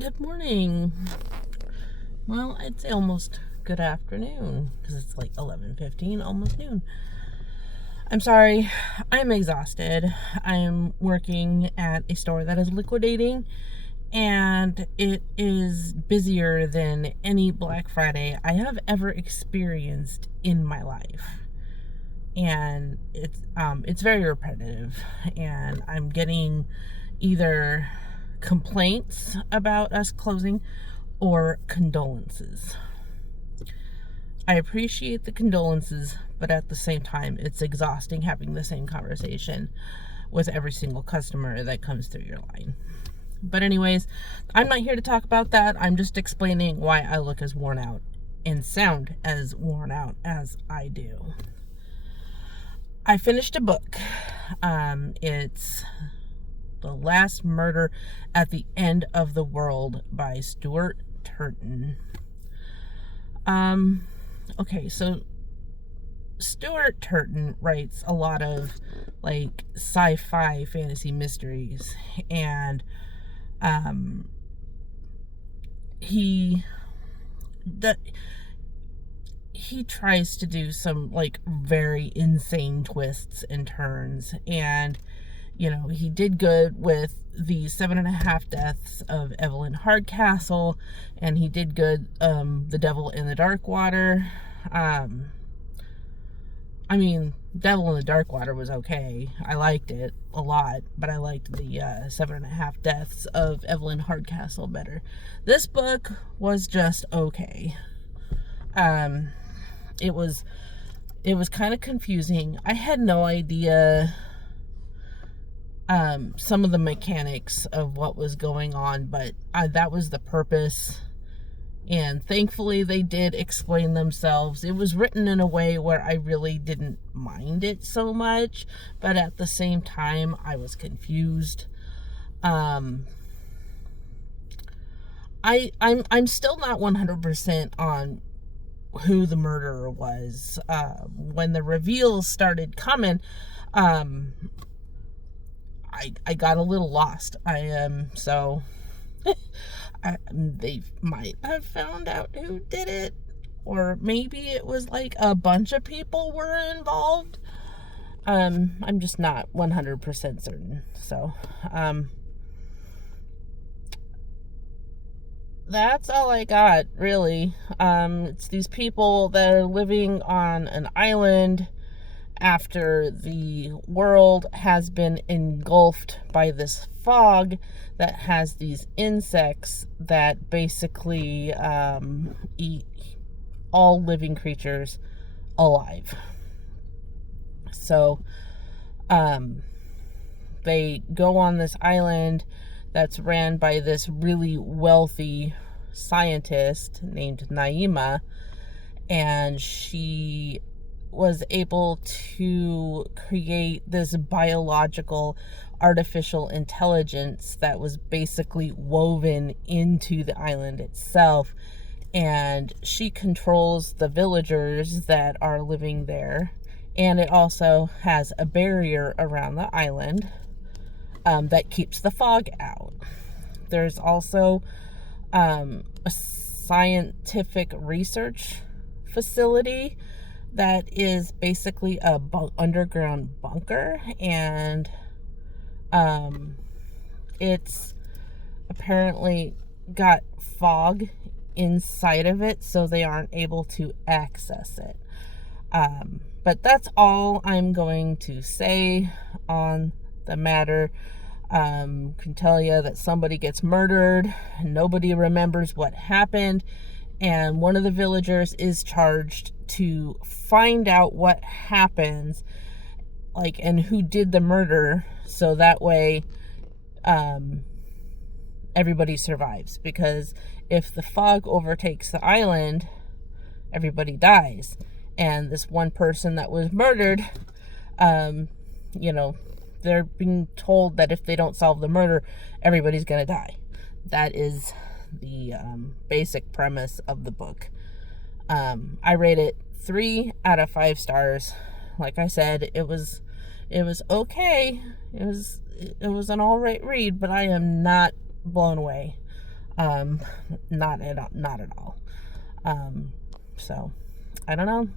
Good morning. Well, I'd say almost good afternoon because it's like 11:15, almost noon. I'm sorry. I'm exhausted. I'm working at a store that is liquidating and it is busier than any Black Friday I have ever experienced in my life. And it's very repetitive, and I'm getting either complaints about us closing or condolences. I appreciate the condolences, but at the same time, it's exhausting having the same conversation with every single customer that comes through your line. But anyways, I'm not here to talk about that. I'm just explaining why I look as worn out and sound as worn out as I do. I finished a book. It's The Last Murder at the End of the World by Stuart Tuarton. Okay, so Stuart Tuarton writes a lot of like sci-fi fantasy mysteries, and he tries to do some like very insane twists and turns, and he did good with the 7.5 Deaths of Evelyn Hardcastle, and he did good The Devil in the Dark Water. Devil in the Dark Water was okay. I liked it a lot, but I liked the 7.5 Deaths of Evelyn Hardcastle better. This book was just okay. It was kind of confusing. I had no idea some of the mechanics of what was going on, but that was the purpose, and thankfully they did explain themselves. It was written in a way where I really didn't mind it so much, but at the same time I was confused. I'm still not 100% on who the murderer was. When the reveals started coming, I got a little lost. They might have found out who did it, or maybe it was like a bunch of people were involved. I'm just not 100% certain. So, that's all I got, really. It's these people that are living on an island after the world has been engulfed by this fog that has these insects that basically eat all living creatures alive. So they go on this island that's ran by this really wealthy scientist named Naima, and she was able to create this biological artificial intelligence that was basically woven into the island itself, and she controls the villagers that are living there, and it also has a barrier around the island that keeps the fog out. There's also a scientific research facility that is basically a underground bunker, and it's apparently got fog inside of it, so they aren't able to access it. But that's all I'm going to say on the matter. Can tell you that somebody gets murdered, nobody remembers what happened, and one of the villagers is charged to find out what happens, like, and who did the murder, so that way everybody survives. Because if the fog overtakes the island, everybody dies, and this one person that was murdered, they're being told that if they don't solve the murder, everybody's gonna die. That is the basic premise of the book. I rate it 3 out of 5 stars. Like I said, it was okay. It was an all right read, but I am not blown away. Not at all. So I don't know.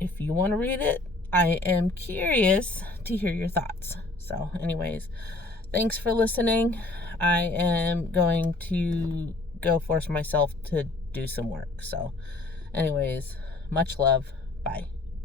If you want to read it, I am curious to hear your thoughts. So anyways, thanks for listening. I am going to go force myself to do some work. So anyways, much love. Bye.